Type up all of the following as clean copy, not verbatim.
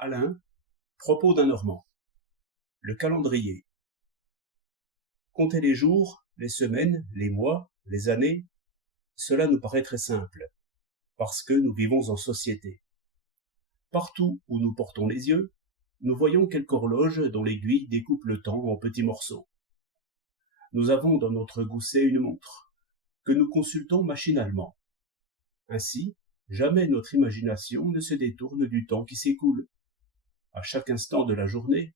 Alain, propos d'un Normand. Le calendrier. Compter les jours, les semaines, les mois, les années, cela nous paraît très simple, parce que nous vivons en société. Partout où nous portons les yeux, nous voyons quelque horloge dont l'aiguille découpe le temps en petits morceaux. Nous avons dans notre gousset une montre, que nous consultons machinalement. Ainsi, jamais notre imagination ne se détourne du temps qui s'écoule. À chaque instant de la journée,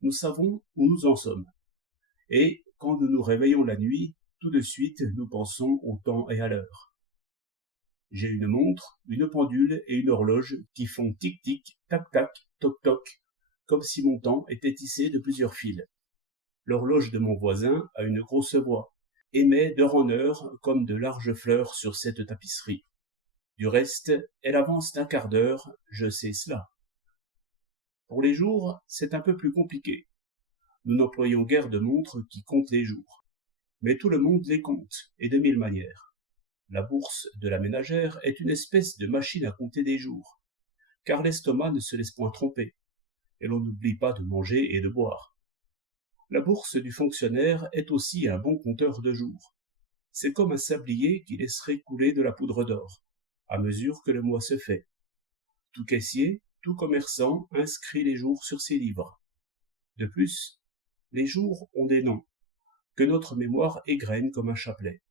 nous savons où nous en sommes. Et quand nous nous réveillons la nuit, tout de suite nous pensons au temps et à l'heure. J'ai une montre, une pendule et une horloge qui font tic-tic, tac-tac, toc-toc, comme si mon temps était tissé de plusieurs fils. L'horloge de mon voisin a une grosse voix, et met d'heure en heure comme de larges fleurs sur cette tapisserie. Du reste, elle avance d'un quart d'heure, je sais cela. Pour les jours, c'est un peu plus compliqué. Nous n'employons guère de montres qui comptent les jours. Mais tout le monde les compte, et de mille manières. La bourse de la ménagère est une espèce de machine à compter des jours, car l'estomac ne se laisse point tromper, et l'on n'oublie pas de manger et de boire. La bourse du fonctionnaire est aussi un bon compteur de jours. C'est comme un sablier qui laisserait couler de la poudre d'or, à mesure que le mois se fait. Tout caissier, tout commerçant inscrit les jours sur ses livres. De plus, les jours ont des noms, que notre mémoire égrène comme un chapelet.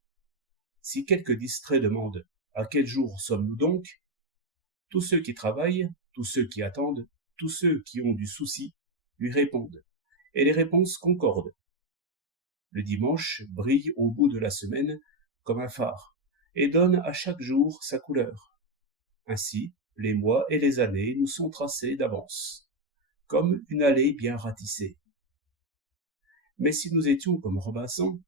Si quelque distrait demande « À quel jour sommes-nous donc ?», tous ceux qui travaillent, tous ceux qui attendent, tous ceux qui ont du souci, lui répondent, et les réponses concordent. Le dimanche brille au bout de la semaine comme un phare, et donne à chaque jour sa couleur. Ainsi, les mois et les années nous sont tracés d'avance, comme une allée bien ratissée. Mais si nous étions comme Robinson,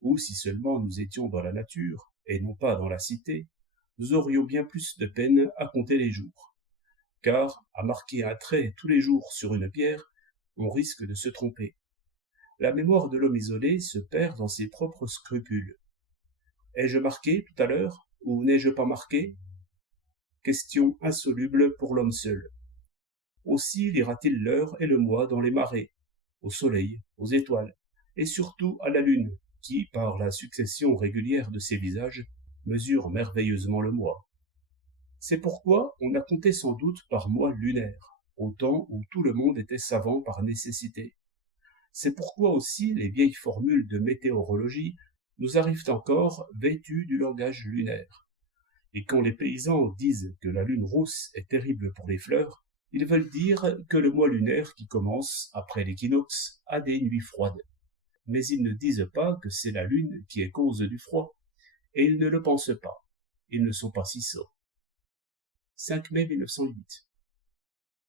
ou si seulement nous étions dans la nature, et non pas dans la cité, nous aurions bien plus de peine à compter les jours. Car, à marquer un trait tous les jours sur une pierre, on risque de se tromper. La mémoire de l'homme isolé se perd dans ses propres scrupules. Ai-je marqué tout à l'heure, ou n'ai-je pas marqué ? Question insoluble pour l'homme seul. Aussi lira-t-il l'heure et le mois dans les marées, au soleil, aux étoiles, et surtout à la lune, qui, par la succession régulière de ses visages, mesure merveilleusement le mois. C'est pourquoi on a compté sans doute par mois lunaire, au temps où tout le monde était savant par nécessité. C'est pourquoi aussi les vieilles formules de météorologie nous arrivent encore vêtues du langage lunaire. Et quand les paysans disent que la lune rousse est terrible pour les fleurs, ils veulent dire que le mois lunaire qui commence après l'équinoxe a des nuits froides. Mais ils ne disent pas que c'est la lune qui est cause du froid, et ils ne le pensent pas. Ils ne sont pas si sots. 5 mai 1908